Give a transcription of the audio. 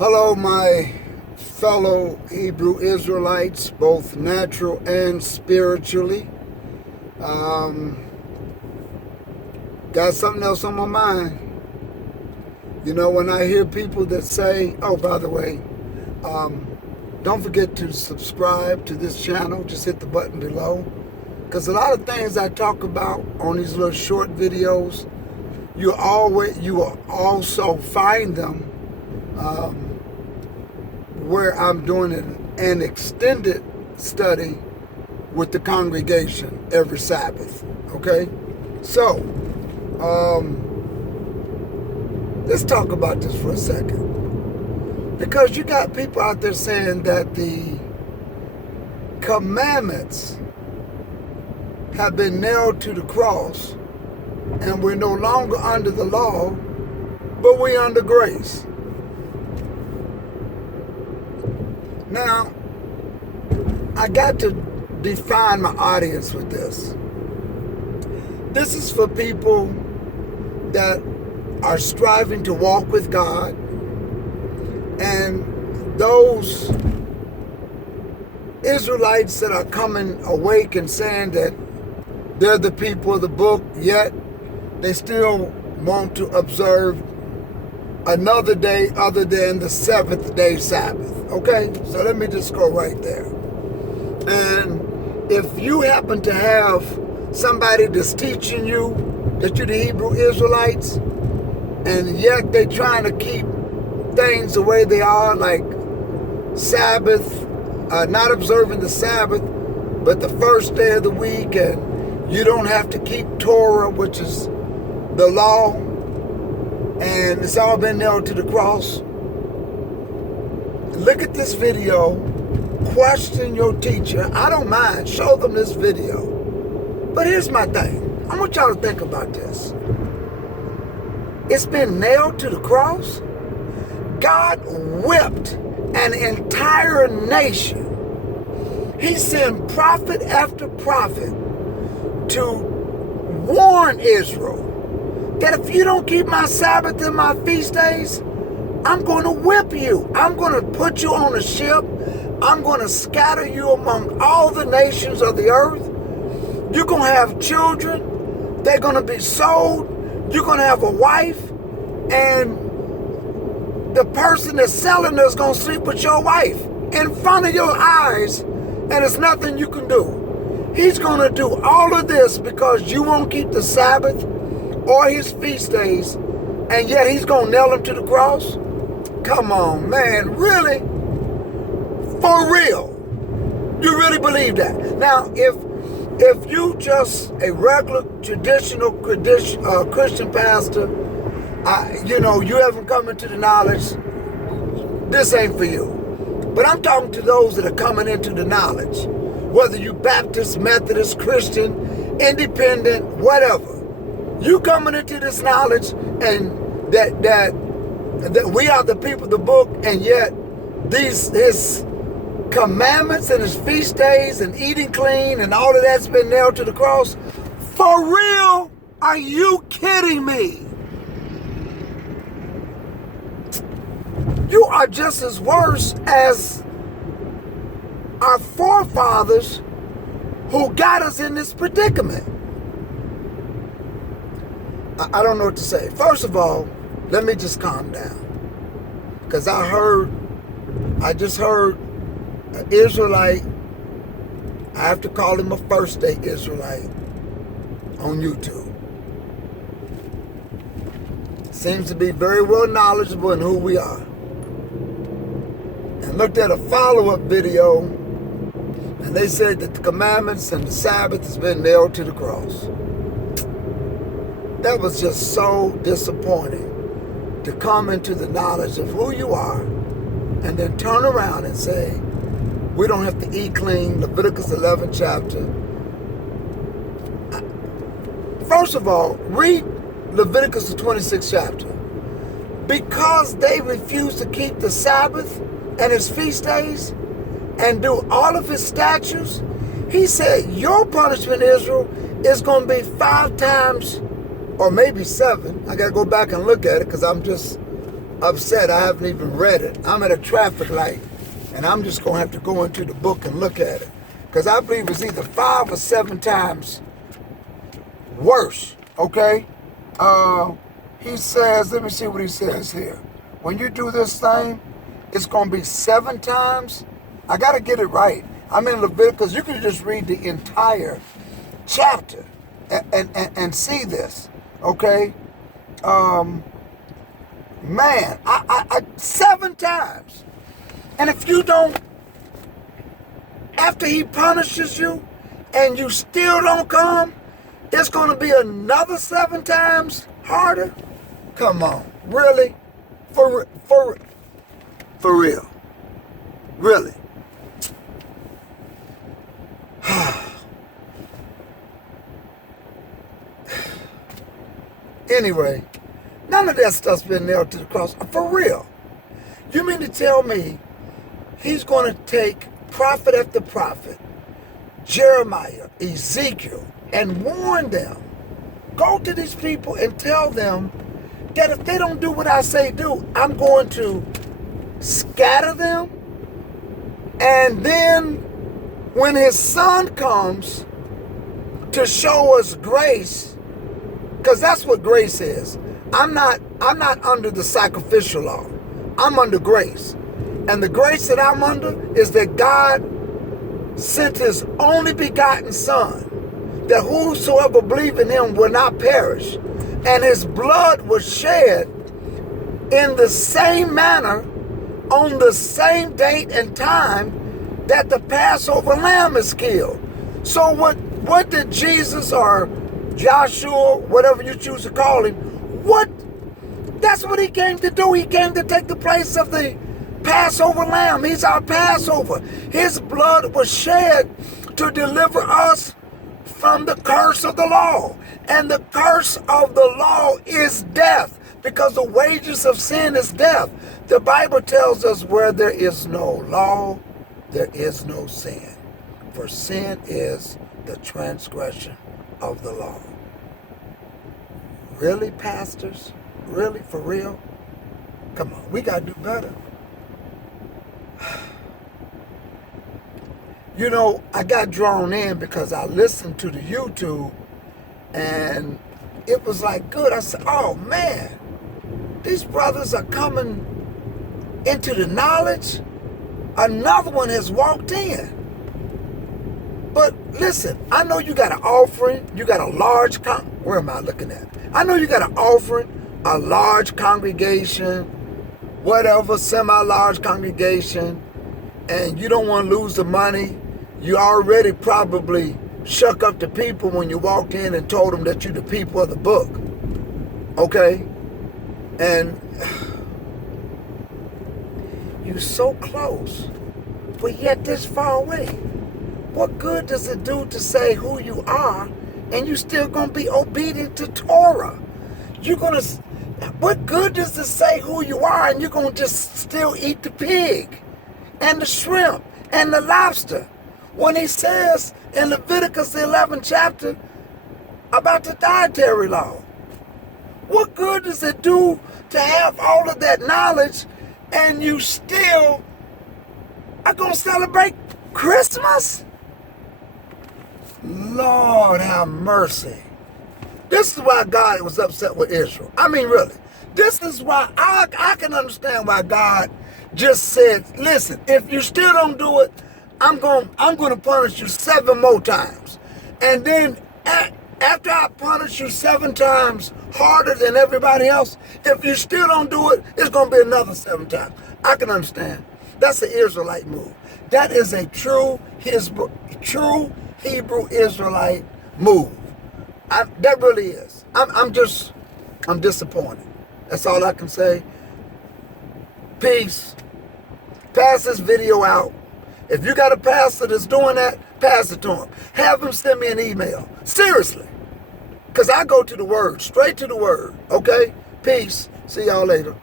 Hello, my fellow Hebrew Israelites, both natural and spiritually. Got something else on my mind. You know, when I hear people that say, oh, by the way, don't forget to subscribe to this channel. Just hit the button below. Because a lot of things I talk about on these little short videos, you will also find them where I'm doing an extended study with the congregation every Sabbath. Okay? So, let's talk about this for a second. Because you got people out there saying that the commandments have been nailed to the cross and we're no longer under the law, but we're under grace. Now, I got to define my audience with this. This is for people that are striving to walk with God, and those Israelites that are coming awake and saying that they're the people of the book, yet they still want to observe another day other than the seventh day Sabbath. Okay? So let me just go right there. And if you happen to have somebody that's teaching you that you're the Hebrew Israelites, and yet they're trying to keep things the way they are, like Sabbath, not observing the Sabbath, but the first day of the week, and you don't have to keep Torah, which is the law, and it's all been nailed to the cross. Look at this video, question your teacher. I don't mind, show them this video. But here's my thing. I want y'all to think about this. It's been nailed to the cross. God whipped an entire nation. He sent prophet after prophet to warn Israel that if you don't keep my Sabbath and my feast days, I'm going to whip you. I'm going to put you on a ship. I'm going to scatter you among all the nations of the earth. You're going to have children. They're going to be sold. You're going to have a wife. And the person that's selling her is going to sleep with your wife in front of your eyes. And there's nothing you can do. He's going to do all of this because you won't keep the Sabbath or his feast days, and yet he's going to nail him to the cross? Come on, man, really? For real? You really believe that? Now, if you just a regular, traditional Christian pastor, you haven't come into the knowledge, this ain't for you. But I'm talking to those that are coming into the knowledge, whether you Baptist, Methodist, Christian, independent, whatever. You coming into this knowledge and that we are the people of the book, and yet his commandments and his feast days and eating clean and all of that's been nailed to the cross. For real? Are you kidding me? You are just as worse as our forefathers who got us in this predicament. I don't know what to say. First of all, let me just calm down. Because I just heard an Israelite, I have to call him a first day Israelite, on YouTube. Seems to be very well knowledgeable in who we are. And looked at a follow-up video, and they said that the commandments and the Sabbath has been nailed to the cross. That was just so disappointing, to come into the knowledge of who you are and then turn around and say, we don't have to eat clean, Leviticus 11 chapter. First of all, read Leviticus the 26th chapter. Because they refuse to keep the Sabbath and his feast days and do all of his statutes, he said, your punishment, Israel, is going to be 5 times or maybe 7. I got to go back and look at it because I'm just upset. I haven't even read it. I'm at a traffic light, and I'm just going to have to go into the book and look at it. Because I believe it's either 5 or 7 times worse, okay? He says, let me see what he says here. When you do this thing, it's going to be 7 times. I got to get it right. I'm in Leviticus. You can just read the entire chapter and see this, okay? Man, I 7 times. And if you don't, after he punishes you and you still don't come, it's going to be another 7 times harder. Come on, really? For real? Really? Anyway, none of that stuff's been nailed to the cross. For real. You mean to tell me he's going to take prophet after prophet, Jeremiah, Ezekiel, and warn them, go to these people and tell them that if they don't do what I say do, I'm going to scatter them. And then when his son comes to show us grace, because that's what grace is. I'm not under the sacrificial law. I'm under grace. And the grace that I'm under is that God sent his only begotten son, that whosoever believe in him will not perish. And his blood was shed in the same manner on the same date and time that the Passover lamb is killed. So what did Jesus or Joshua, whatever you choose to call him, that's what he came to do. He came to take the place of the Passover lamb. He's our Passover. His blood was shed to deliver us from the curse of the law. And the curse of the law is death, because the wages of sin is death. The Bible tells us where there is no law, there is no sin. For sin is the transgression of the law. Really, pastors? Really? For real? Come on, we got to do better. You know, I got drawn in because I listened to the YouTube, and it was like good. I said, oh man, these brothers are coming into the knowledge. Another one has walked in. But listen, I know you got an offering. You got a large where am I looking at? I know you got an offering, a large congregation, whatever, semi-large congregation, and you don't want to lose the money. You already probably shook up the people when you walked in and told them that you're the people of the book. Okay? And you're so close, but yet this far away. What good does it do to say who you are and you still going to be obedient to Torah? What good does it say who you are and you're going to just still eat the pig and the shrimp and the lobster? When he says in Leviticus, the 11th chapter, about the dietary law. What good does it do to have all of that knowledge and you still are going to celebrate Christmas? Lord have mercy. This is why God was upset with Israel. I mean, really. This is why I can understand why God just said, listen, if you still don't do it, I'm going to punish you 7 more times. And then after I punish you 7 times harder than everybody else, if you still don't do it, it's going to be another 7 times. I can understand. That's an Israelite move. That is a true Hebrew Israelite move. That really is. I'm disappointed. That's all I can say. Peace. Pass this video out. If you got a pastor that's doing that, pass it to him. Have him send me an email. Seriously. Because I go to the word, straight to the word. Okay? Peace. See y'all later.